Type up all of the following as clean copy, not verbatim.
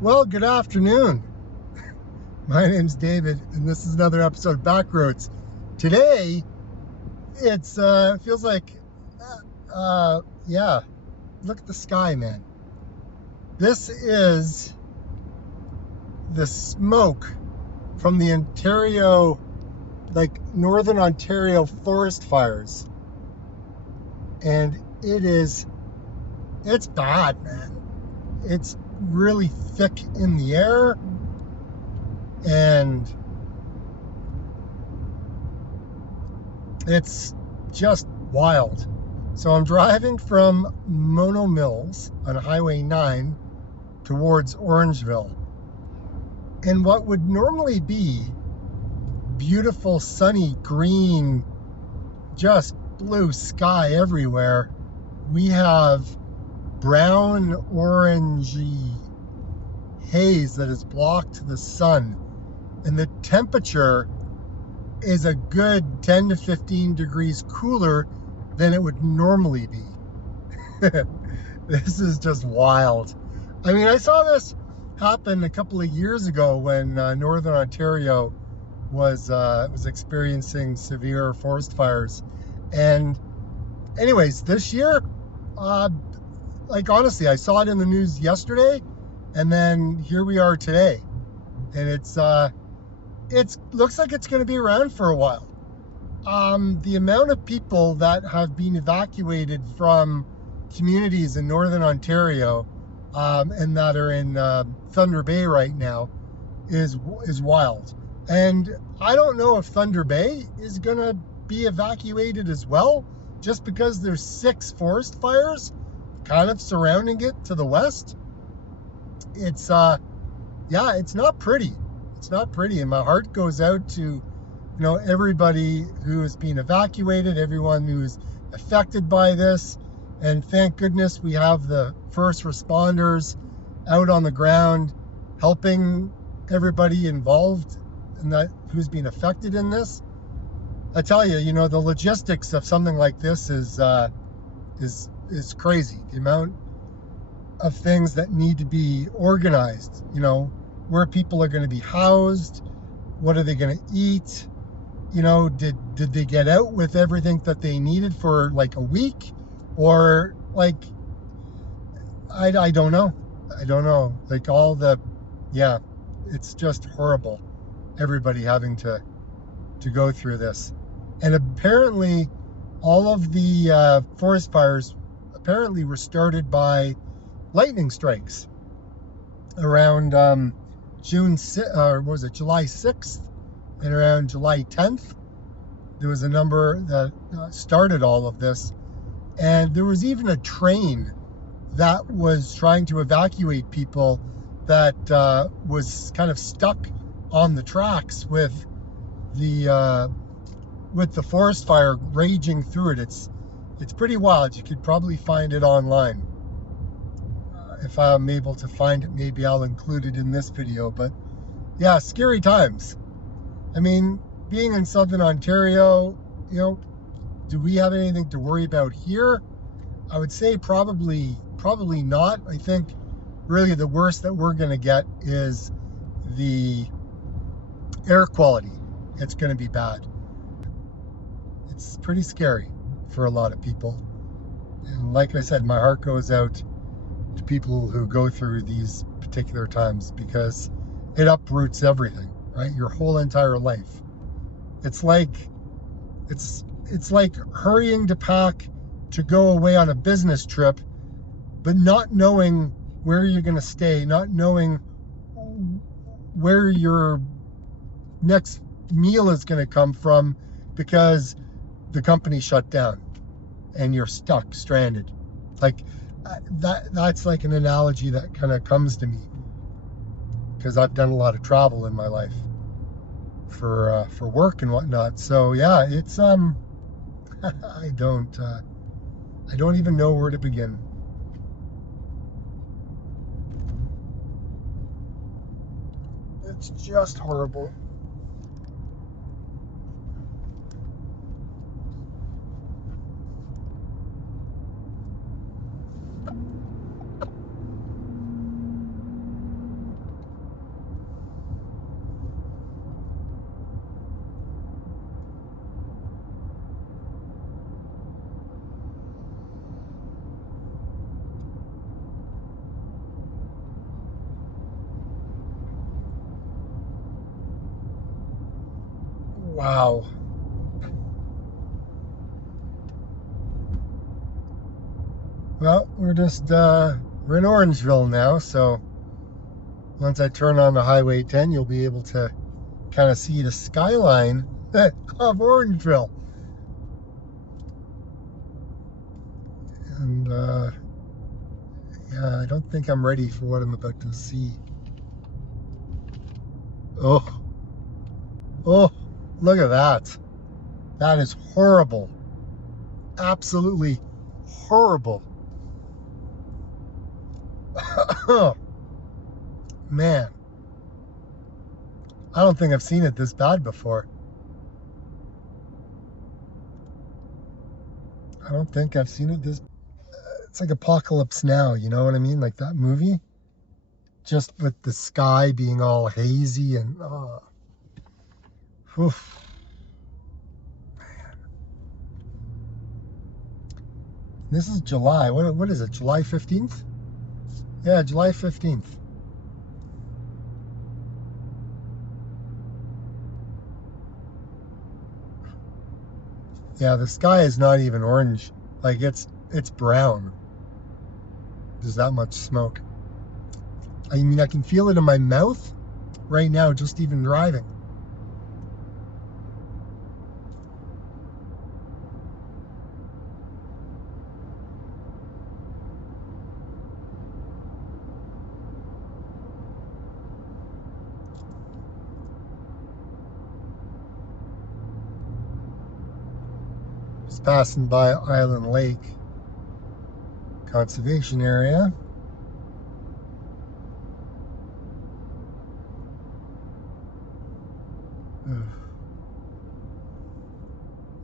Well, good afternoon. My name's David, and this is another episode of Backroads. Today, it's feels like, yeah. Look at the sky, man. This is the smoke from the Ontario, Northern Ontario forest fires, and it's bad, man. It's really thick in the air, and it's just wild. So I'm driving from Mono Mills on Highway 9 towards Orangeville, and what would normally be beautiful sunny green, just blue sky everywhere, we have brown orangey haze that has blocked the sun, and the temperature is a good 10 to 15 degrees cooler than it would normally be. This is just wild. I mean, I saw this happen a couple of years ago when Northern Ontario was experiencing severe forest fires. And anyways, this year, honestly, I saw it in the news yesterday, and then here we are today, and it's looks like it's going to be around for a while. The amount of people that have been evacuated from communities in Northern Ontario and that are in Thunder Bay right now is wild. And I don't know if Thunder Bay is going to be evacuated as well, just because there's 6 forest fires kind of surrounding it to the west. It's it's not pretty. It's not pretty, and my heart goes out to everybody who is being evacuated, everyone who's affected by this. And thank goodness we have the first responders out on the ground helping everybody involved in that, who's being affected in this. I tell you, the logistics of something like this is crazy. The amount of things that need to be organized, where people are going to be housed, what are they going to eat, did they get out with everything that they needed for like a week, or I don't know. It's just horrible, everybody having to go through this. And apparently all of the forest fires apparently were started by lightning strikes around July 6th, and around July 10th there was a number that started all of this. And there was even a train that was trying to evacuate people that was kind of stuck on the tracks with the forest fire raging through it. It's pretty wild. You could probably find it online. If I'm able to find it, maybe I'll include it in this video. But yeah, scary times. I mean, being in Southern Ontario, do we have anything to worry about here? I would say probably not. I think really the worst that we're going to get is the air quality. It's going to be bad. It's pretty scary for a lot of people. And like I said, my heart goes out to people who go through these particular times, because it uproots everything, right? Your whole entire life. It's like hurrying to pack to go away on a business trip, but not knowing where you're going to stay, not knowing where your next meal is going to come from, because the company shut down and you're stuck, stranded. That's like an analogy that kind of comes to me, because I've done a lot of travel in my life for work and whatnot. So yeah, it's I don't even know where to begin. It's just horrible. Wow. Well, we're in Orangeville now, so once I turn on the Highway 10, you'll be able to kind of see the skyline of Orangeville. And yeah, I don't think I'm ready for what I'm about to see. Oh, look at that. That is horrible. Absolutely horrible. Man, I don't think I've seen it this bad before. I don't think I've seen it this. It's like Apocalypse Now, you know what I mean? Like that movie, just with the sky being all hazy and oof. Man. This is July. What is it? July 15th? Yeah, July 15th. Yeah, the sky is not even orange. Like it's brown. There's that much smoke. I mean, I can feel it in my mouth right now, just even driving. Just passing by Island Lake Conservation Area.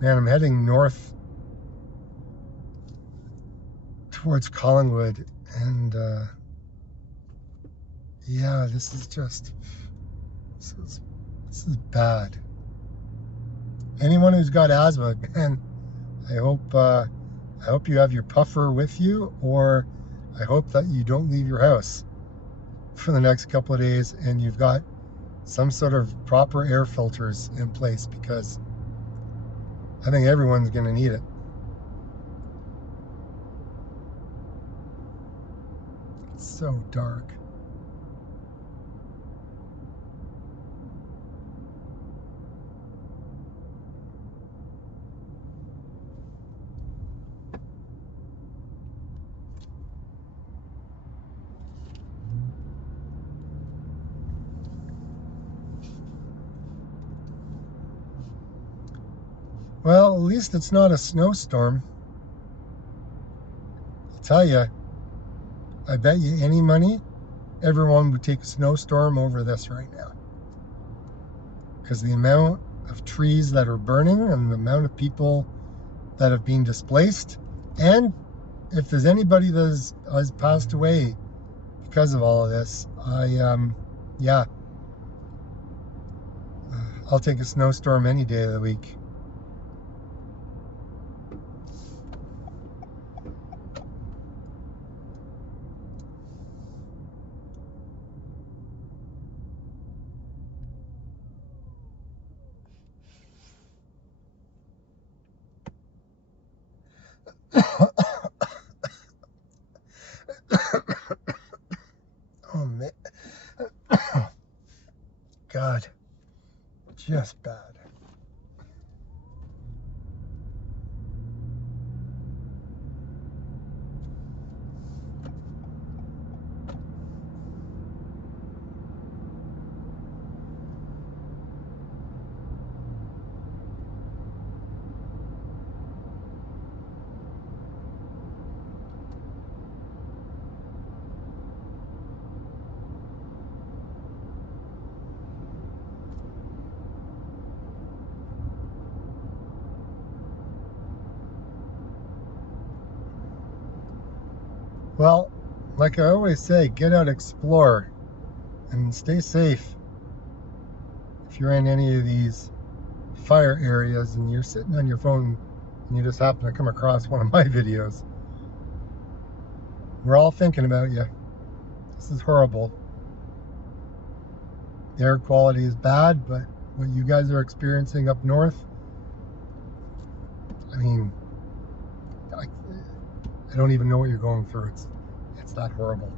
Man, I'm heading north towards Collingwood, and yeah, this is bad. Anyone who's got asthma, man, I hope you have your puffer with you, or I hope that you don't leave your house for the next couple of days and you've got some sort of proper air filters in place, because I think everyone's going to need it. It's so dark. Well, at least it's not a snowstorm. I'll tell you, I bet you any money, everyone would take a snowstorm over this right now. Because the amount of trees that are burning and the amount of people that have been displaced, and if there's anybody that has passed away because of all of this, yeah, I'll take a snowstorm any day of the week. Oh man, God, just bad. Well, like I always say, get out, explore, and stay safe. If you're in any of these fire areas and you're sitting on your phone and you just happen to come across one of my videos, we're all thinking about you. This is horrible. The air quality is bad, but what you guys are experiencing up north, I mean, I don't even know what you're going through. It's that horrible.